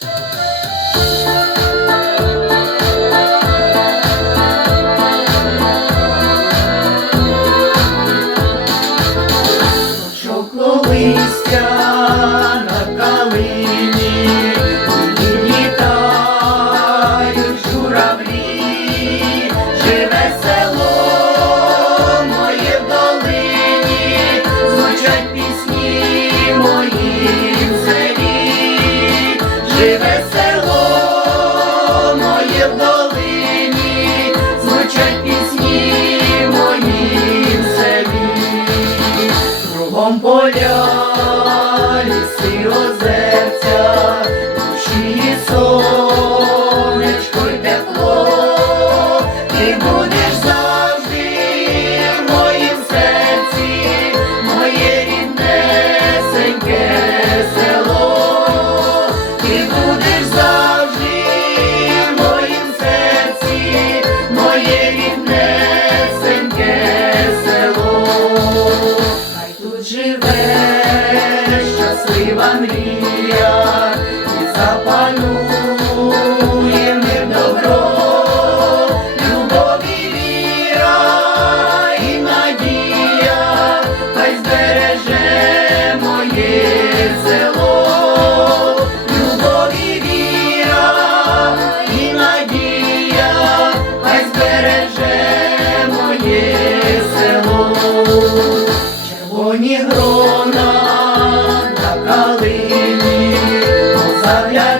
Bye. в долині звучать пісні в моїм кругом поля. тут живе щаслива мрія і запалю. Maria.